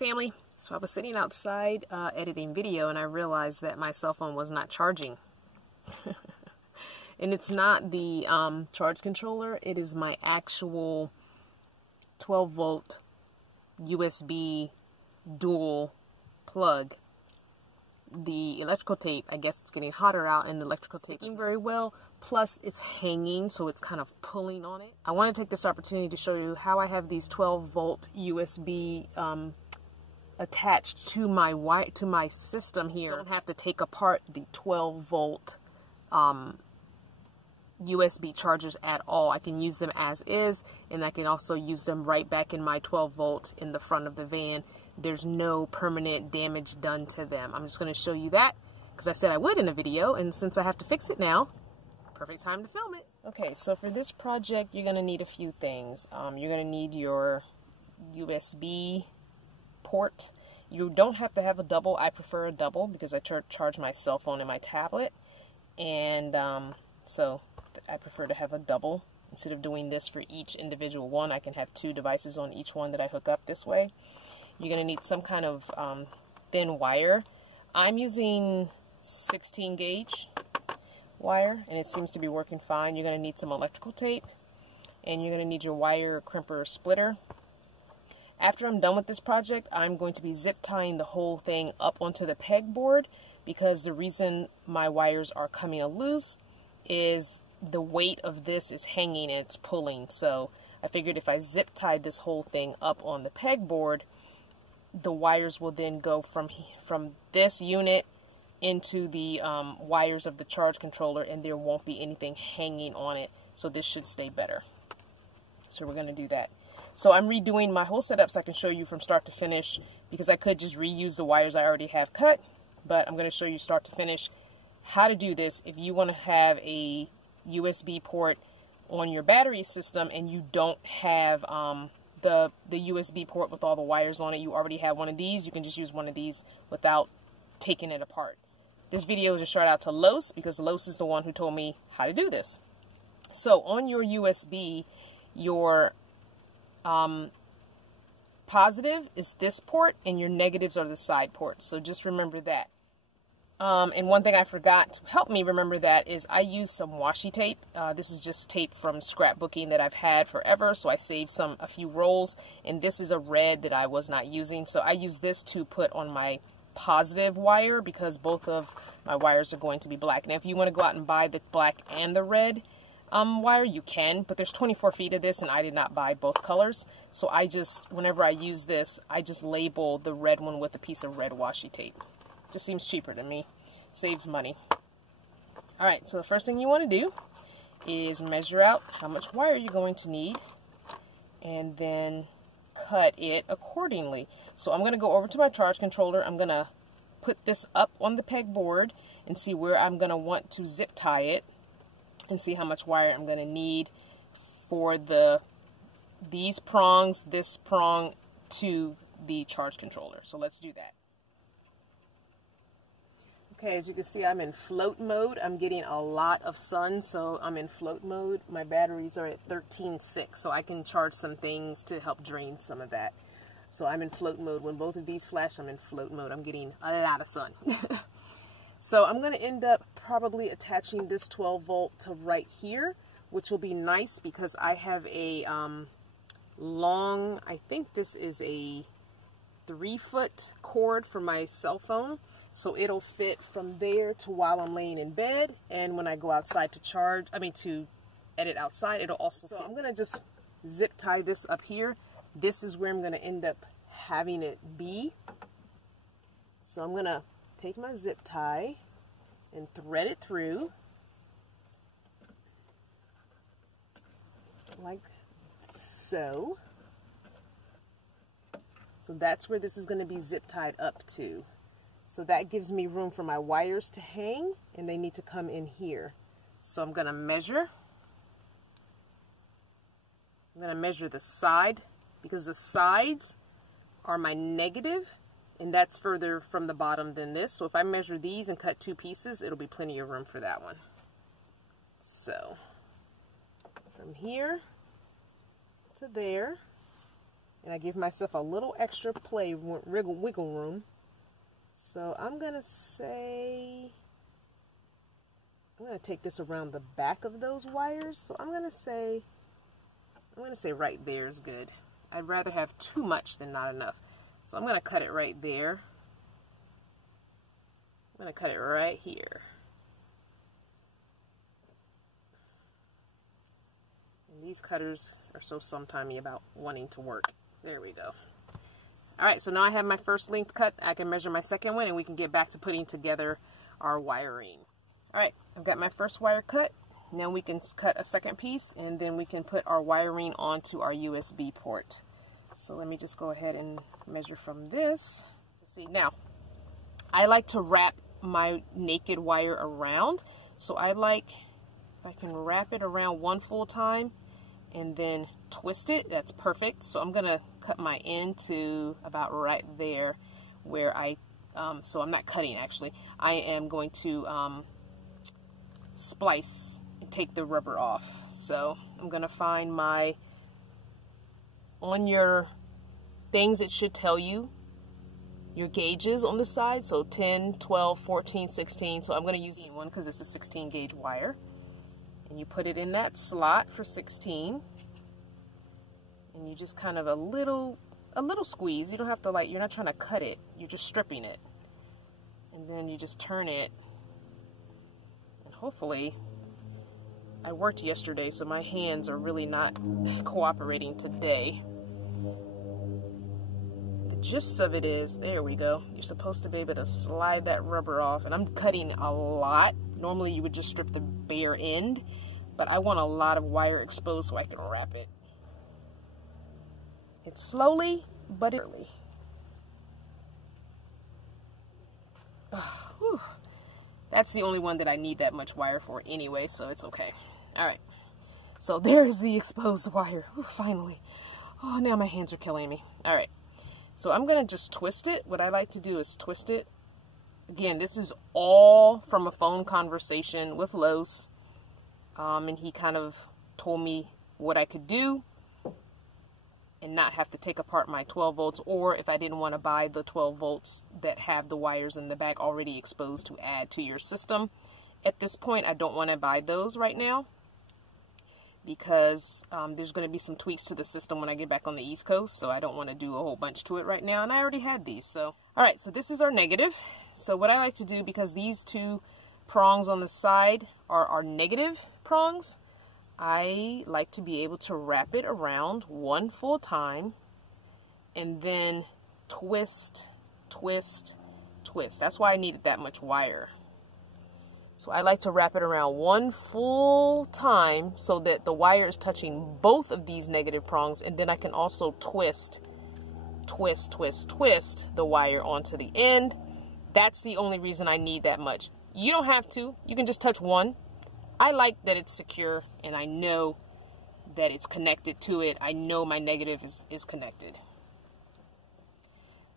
family. So I was sitting outside editing video, and I realized that my cell phone was not charging. And it's not the charge controller, it is my actual 12 volt USB dual plug. The electrical tape, I guess it's getting hotter out, and the electrical tape isn't very well, plus it's hanging, so it's kind of pulling on it. I want to take this opportunity to show you how I have these 12 volt USB attached to my system here. I don't have to take apart the 12 volt USB chargers at all. I can use them as is, and I can also use them right back in my 12 volt in the front of the van. There's no permanent damage done to them. I'm just going to show you that because I said I would in a video, and since I have to fix it now, perfect time to film it. Okay, so for this project, you're going to need a few things. You're going to need your USB port. You don't have to have a double. I prefer a double because I charge my cell phone and my tablet, and so I prefer to have a double. Instead of doing this for each individual one, I can have 2 devices on each one that I hook up this way. You're going to need some kind of thin wire. I'm using 16 gauge wire, and it seems to be working fine. You're going to need some electrical tape, and you're going to need your wire crimper or splitter. After I'm done with this project, I'm going to be zip tying the whole thing up onto the pegboard, because the reason my wires are coming loose is the weight of this is hanging and it's pulling. So I figured if I zip tied this whole thing up on the pegboard, the wires will then go from this unit into the wires of the charge controller, and there won't be anything hanging on it. So this should stay better. So we're going to do that. So I'm redoing my whole setup so I can show you from start to finish, because I could just reuse the wires I already have cut, but I'm going to show you start to finish how to do this. If you want to have a USB port on your battery system and you don't have the USB port with all the wires on it, you already have one of these, you can just use one of these without taking it apart. This video is a shout out to Los, because Los is the one who told me how to do this. So on your USB, your positive is this port and your negatives are the side ports. So just remember that. And one thing I forgot to help me remember that is I use some washi tape. This is just tape from scrapbooking that I've had forever, so I saved a few rolls, and this is a red that I was not using, so I use this to put on my positive wire because both of my wires are going to be black. Now if you want to go out and buy the black and the red wire, you can, but there's 24 feet of this and I did not buy both colors, so I just, whenever I use this, I just label the red one with a piece of red washi tape. Just seems cheaper to me. Saves money. Alright, so the first thing you want to do is measure out how much wire you're going to need, and then cut it accordingly. So I'm going to go over to my charge controller. I'm going to put this up on the pegboard and see where I'm going to want to zip tie it, and see how much wire I'm going to need for these prongs, this prong to the charge controller. So let's do that. Okay, as you can see, I'm in float mode. I'm getting a lot of sun, so I'm in float mode. My batteries are at 13.6, so I can charge some things to help drain some of that. So I'm in float mode. When both of these flash, I'm in float mode. I'm getting a lot of sun. So I'm going to end up probably attaching this 12 volt to right here, which will be nice because I have a long, I think this is a 3-foot cord for my cell phone. So it'll fit from there to while I'm laying in bed, and when I go outside to edit outside, it'll also fit. So I'm going to just zip tie this up here. This is where I'm going to end up having it be. So I'm going to take my zip tie and thread it through like so. So that's where this is going to be zip tied up to. So that gives me room for my wires to hang, and they need to come in here. So I'm going to measure. I'm going to measure the side, because the sides are my negative, and that's further from the bottom than this. So if I measure these and cut 2 pieces, it'll be plenty of room for that one. So from here to there, and I give myself a little extra wiggle room. So I'm going to say, I'm going to take this around the back of those wires. So I'm going to say right there is good. I'd rather have too much than not enough. So I'm going to cut it right there. I'm going to cut it right here. And these cutters are so sometimey about wanting to work. There we go. All right, so now I have my first length cut. I can measure my second one and we can get back to putting together our wiring. All right, I've got my first wire cut. Now we can cut a second piece and then we can put our wiring onto our USB port. So let me just go ahead and measure from this. See, now I like to wrap my naked wire around. So I like, if I can wrap it around one full time and then twist it, that's perfect. So I'm gonna cut my end to about right there where so I'm not cutting actually. I am going to splice and take the rubber off. So I'm gonna find on your things it should tell you your gauges on the side, so 10, 12, 14, 16. So I'm going to use this one because it's a 16 gauge wire. And you put it in that slot for 16. And you just kind of a little squeeze. You don't have to you're not trying to cut it. You're just stripping it. And then you just turn it. And hopefully, I worked yesterday, so my hands are really not cooperating today. Gist of it is, there we go, you're supposed to be able to slide that rubber off, and I'm cutting a lot. Normally you would just strip the bare end, but I want a lot of wire exposed so I can wrap it. It's slowly but early. That's the only one that I need that much wire for anyway, so it's okay. All right, so there's the exposed wire. Ooh, finally. Oh, now my hands are killing me. All right. So I'm going to just twist it. What I like to do is twist it. Again, this is all from a phone conversation with Los. And he kind of told me what I could do and not have to take apart my 12 volts. Or if I didn't want to buy the 12 volts that have the wires in the back already exposed to add to your system. At this point, I don't want to buy those right now, because there's going to be some tweaks to the system when I get back on the East Coast, so I don't want to do a whole bunch to it right now, and I already had these. So, all right, so this is our negative. So what I like to do, because these two prongs on the side are our negative prongs, I like to be able to wrap it around one full time and then twist, twist, twist. That's why I needed that much wire. So I like to wrap it around one full time so that the wire is touching both of these negative prongs, and then I can also twist, twist, twist, twist the wire onto the end. That's the only reason I need that much. You don't have to. You can just touch one. I like that it's secure, and I know that it's connected to it. I know my negative is connected.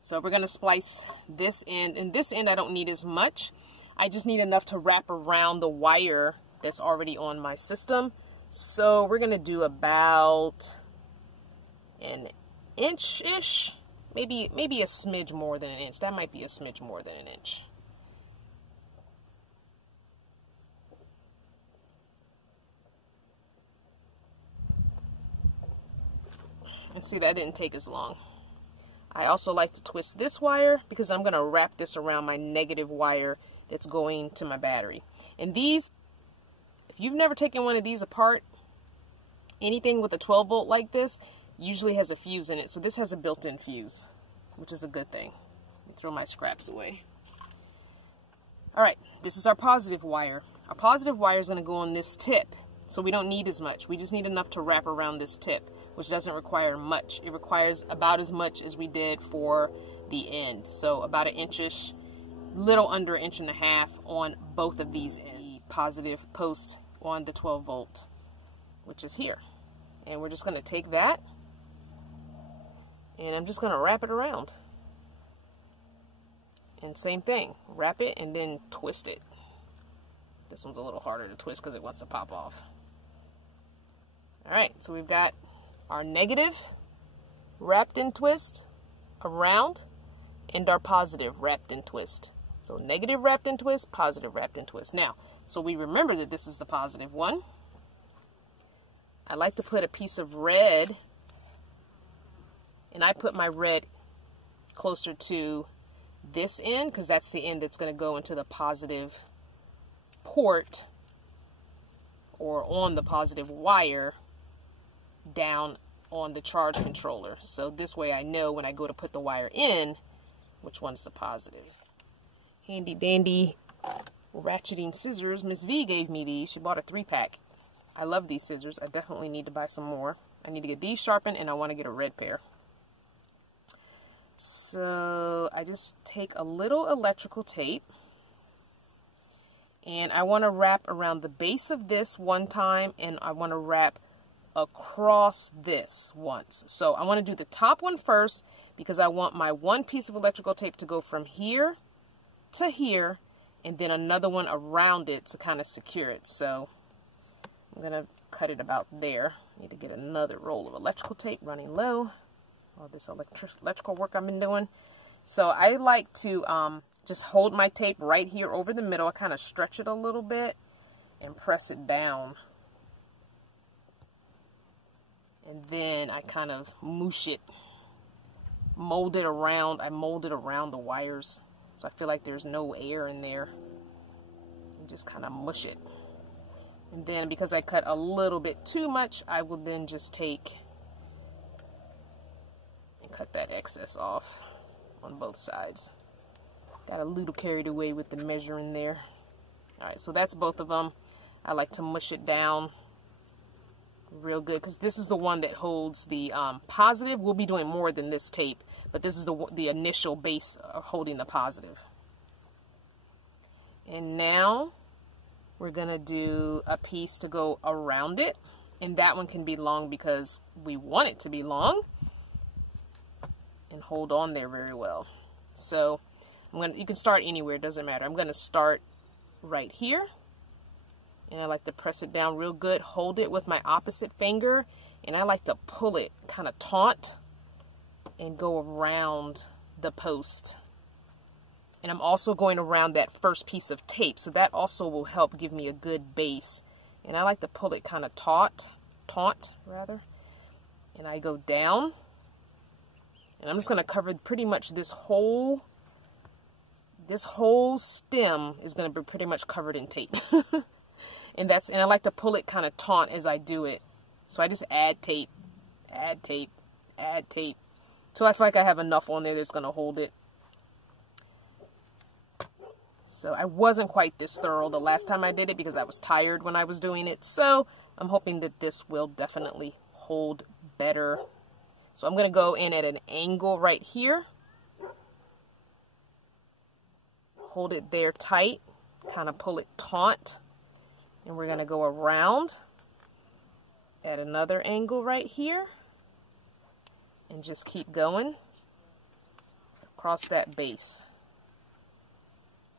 So we're going to splice this end, and this end I don't need as much. I just need enough to wrap around the wire that's already on my system. So we're going to do about an inch-ish, maybe a smidge more than an inch. That might be a smidge more than an inch. And see, that didn't take as long. I also like to twist this wire because I'm going to wrap this around my negative wire that's going to my battery. And these, if you've never taken one of these apart, anything with a 12 volt like this usually has a fuse in it. So this has a built-in fuse, which is a good thing. Throw my scraps away. All right, this is our positive wire. Our positive wire is going to go on this tip, so we don't need as much. We just need enough to wrap around this tip, which doesn't require much. It requires about as much as we did for the end. So about an inch-ish, little under an inch and a half on both of these ends. Positive post on the 12 volt, which is here. And we're just going to take that, and I'm just going to wrap it around. And same thing, wrap it and then twist it. This one's a little harder to twist because it wants to pop off. All right, so we've got our negative wrapped in twist, around, and our positive wrapped in twist. So negative wrapped in twist, positive wrapped in twist. Now, so we remember that this is the positive one. I like to put a piece of red, and I put my red closer to this end because that's the end that's going to go into the positive port or on the positive wire down on the charge controller. So this way I know when I go to put the wire in, which one's the positive. Handy dandy ratcheting scissors. Miss V gave me these. She bought a 3-pack. I love these scissors. I definitely need to buy some more. I need to get these sharpened, and I want to get a red pair. So I just take a little electrical tape, and I want to wrap around the base of this one time, and I want to wrap across this once. So I want to do the top one first because I want my one piece of electrical tape to go from here to here, and then another one around it to kind of secure it. So I'm going to cut it about there. I need to get another roll of electrical tape running low. All this electrical work I've been doing. So I like to just hold my tape right here over the middle. I kind of stretch it a little bit and press it down. And then I kind of moosh it, mold it around. I mold it around the wires so I feel like there's no air in there. And just kind of mush it. And then because I cut a little bit too much, I will then just take and cut that excess off on both sides. Got a little carried away with the measuring there. Alright, so that's both of them. I like to mush it down real good because this is the one that holds the positive. We'll be doing more than this tape, but this is the initial base of holding the positive. And now we're going to do a piece to go around it, and that one can be long because we want it to be long and hold on there very well. So you can start anywhere, it doesn't matter. I'm going to start right here, and I like to press it down real good, hold it with my opposite finger, and I like to pull it kind of taut and go around the post. And I'm also going around that first piece of tape, so that also will help give me a good base. And I like to pull it kind of taunt, and I go down, and I'm just going to cover pretty much this whole stem is going to be pretty much covered in tape. and I like to pull it kind of taut as I do it. So I just add tape, add tape, add tape. So I feel like I have enough on there that's going to hold it. So I wasn't quite this thorough the last time I did it because I was tired when I was doing it. So I'm hoping that this will definitely hold better. So I'm going to go in at an angle right here. Hold it there tight. Kind of pull it taut. And we're going to go around at another angle right here. And just keep going across that base.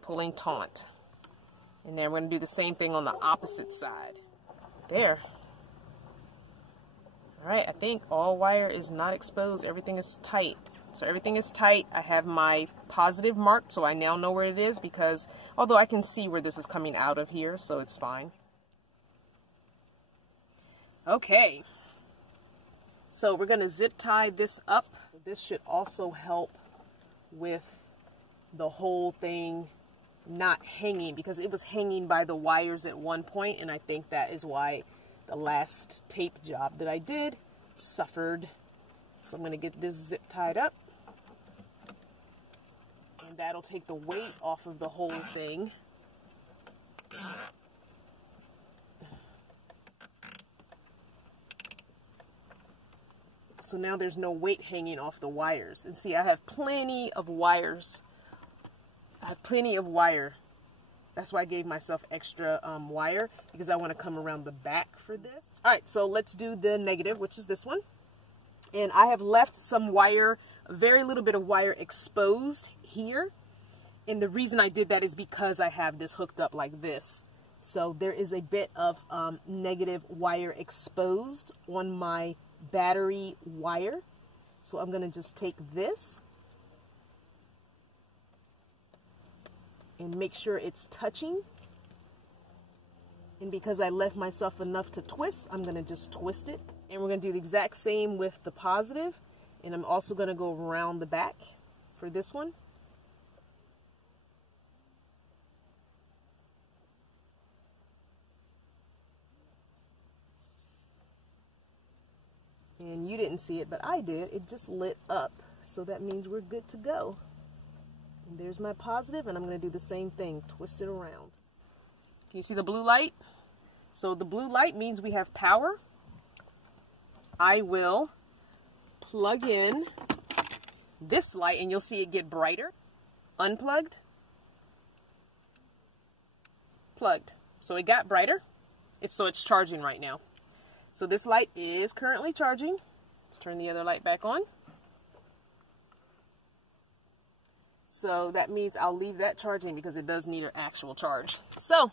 Pulling taut. And then we're going to do the same thing on the opposite side. There. Alright, I think all wire is not exposed. Everything is tight. So everything is tight. I have my positive marked, so I now know where it is because, although I can see where this is coming out of here, so it's fine. Okay. So we're going to zip tie this up. This should also help with the whole thing not hanging, because it was hanging by the wires at one point, and I think that is why the last tape job that I did suffered. So I'm going to get this zip tied up, and that'll take the weight off of the whole thing. So now there's no weight hanging off the wires. And see, I have plenty of wires. I have plenty of wire. That's why I gave myself extra wire, because I want to come around the back for this. All right, so let's do the negative, which is this one. And I have left some wire, a very little bit of wire exposed here. And the reason I did that is because I have this hooked up like this. So there is a bit of negative wire exposed on my battery wire. So I'm going to just take this and make sure it's touching. And because I left myself enough to twist, I'm going to just twist it. And we're going to do the exact same with the positive. And I'm also going to go around the back for this one. And you didn't see it, but I did. It just lit up. So that means we're good to go. And there's my positive, and I'm going to do the same thing. Twist it around. Can you see the blue light? So the blue light means we have power. I will plug in this light, and you'll see it get brighter. Unplugged. Plugged. So it got brighter. So it's charging right now. So this light is currently charging. Let's turn the other light back on. So that means I'll leave that charging because it does need an actual charge. So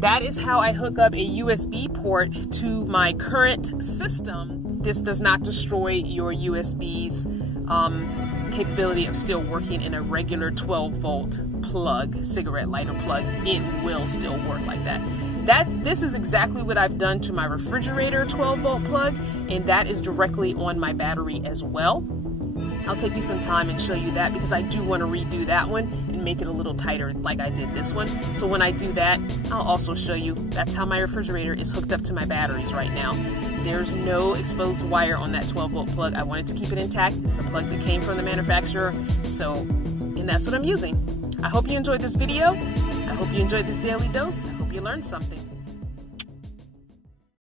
that is how I hook up a USB port to my current system. This does not destroy your USB's capability of still working in a regular 12-volt plug, cigarette lighter plug. It will still work like that. This is exactly what I've done to my refrigerator 12-volt plug, and that is directly on my battery as well. I'll take you some time and show you that because I do want to redo that one and make it a little tighter like I did this one. So when I do that, I'll also show you that's how my refrigerator is hooked up to my batteries right now. There's no exposed wire on that 12-volt plug. I wanted to keep it intact. It's the plug that came from the manufacturer, and that's what I'm using. I hope you enjoyed this video. I hope you enjoyed this daily dose. I hope you learned something.